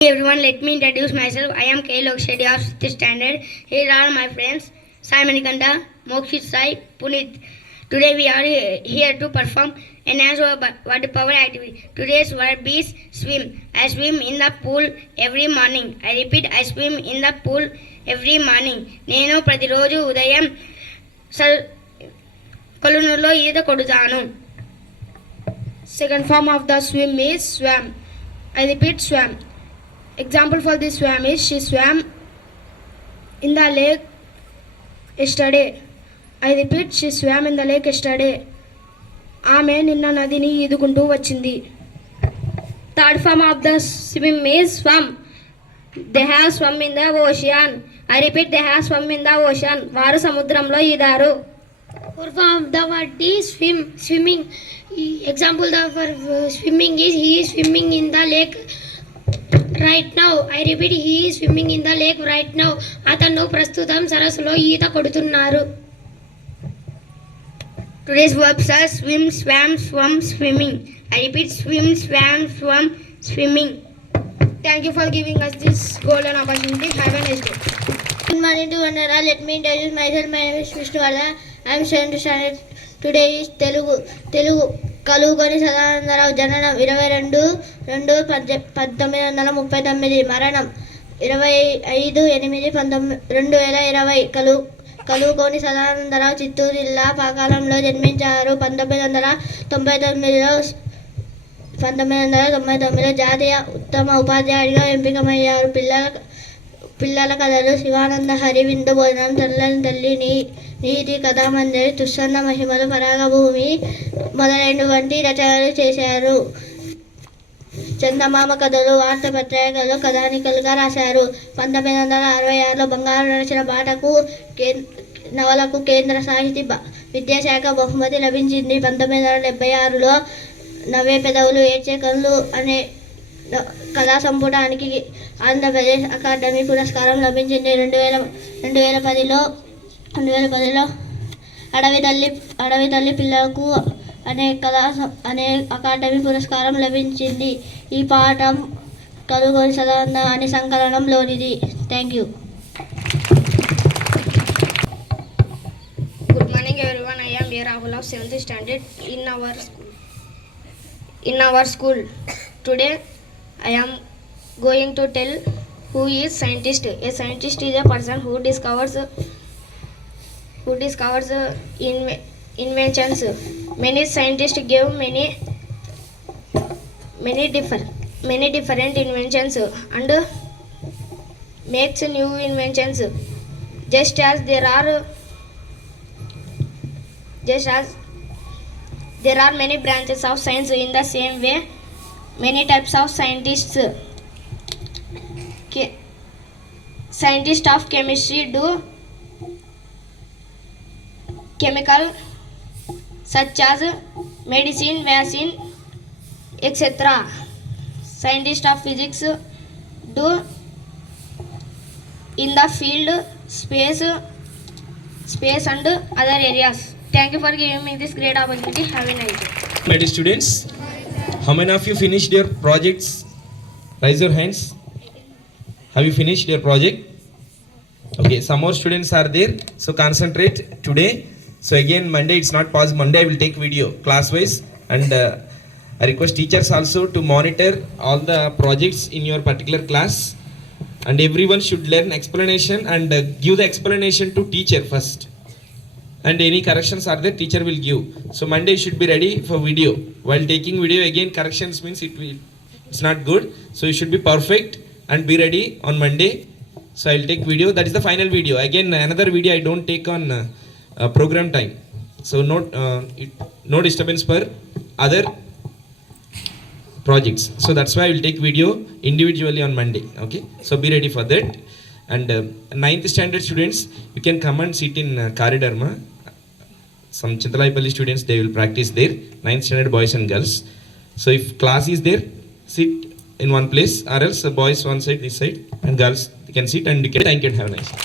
Hey everyone, let me introduce myself. I am K. Lokshedi of 6th standard. Here are my friends Sai Manikanda, Mokshit Sai, Punit. Today we are here to perform enhanced water power activity. Today's word is swim. I swim in the pool every morning. I repeat, I swim in the pool every morning. నేను ప్రతిరోజు ఉదయం కొలనులో ఈత కొడుతాను. Second form of the swim is swam. I repeat, swam. Example for this swam is she swam in the lake yesterday. I repeat, she swam in the lake yesterday. ఆమె నిన్న నదిని ఈదుకుంటూ వచ్చింది. Third form of the swim is swum. They have swum in the ocean. I repeat, they have swum in the ocean. వారు సముద్రంలో ఈదారు. Fourth form of the word is swim. Swimming. Example for swimming is he is swimming in the lake right now. I repeat, he is swimming in the lake right now. అతను ప్రస్తుతం సరస్సులో ఈత కొడుతున్నారు. Today's verbs are swim, swam, swum, swimming. I repeat, swim, swam, swum, swimming. Thank you for giving us this golden opportunity. Have a nice day. Good morning to one and all. Let me introduce myself. My name is Vishnuvarda. I am 7th standard. Today is Telugu. కలుగుకొని Sadanandarao జననం 22/2/1939. మరణం 25/8/2020. కలుగుకొని సదానందరావు చిత్తూరు జిల్లా పాకాలంలో జన్మించారు. 1999లో జాతీయ ఉత్తమ ఉపాధ్యాయుడిగా ఎంపికమయ్యారు. పిల్లల కథలు శివానంద హరి విందు భోజనం తెల్లని తల్లి నీతి కథామంజరి తుస్సన్న మహిమలు పరాగభూమి మొదలైనటువంటి రచనలు చేశారు. చందమామ కథలు వార్తాపత్రికలు కథానికలుగా రాశారు. 1966లో బంగారు రచన పాటకు నవలకు కేంద్ర సాహితీ విద్యాశాఖ బహుమతి లభించింది. 1976లో నవ్వే పెదవులు ఏడ్చే కళ్ళు అనే కథా సంపుటానికి ఆంధ్రప్రదేశ్ అకాడమీ పురస్కారం లభించింది. 2010లో అడవి తల్లి పిల్లకు అనే అకాడమీ పురస్కారం లభించింది. ఈ పాఠం కలుగొని సదానంద అనే సంకలనంలోనిది. Thank you. Good morning everyone. I am Rahul of 7th standard in our school. Today I am going to tell who is scientist. A scientist is a person who discovers inventions. Many scientists give many different inventions and makes new inventions. Just as there are many branches of science, in the same way many types of scientists. Scientists of chemistry do chemical such as medicine, vaccine, etc. Scientists of physics do in the field space and other areas. Thank you for giving me this great opportunity. Have a nice day. My dear students, how many of you finished your projects? Raise your hands. Have you finished your project? Okay, some more students are there, so concentrate today. So again, Monday it's not possible. Monday I will take video class wise, and I request teachers also to monitor all the projects in your particular class, and everyone should learn explanation and give the explanation to teacher first, and any corrections are there teacher will give. So Monday you should be ready for video. While taking video again corrections means it's not good, so you should be perfect and be ready on Monday. So I'll take video. That is the final video. Again, another video I don't take on program time. So no disturbance per other projects. So that's why I will take video individually on Monday. Okay. So be ready for that. And 9th standard students, you can come and sit in corridor. Some Chintalaipalli students, they will practice there. 9th standard boys and girls. So if class is there, sit in one place, or else boys one side, this side, and girls can sit and you can thank you and have a nice day.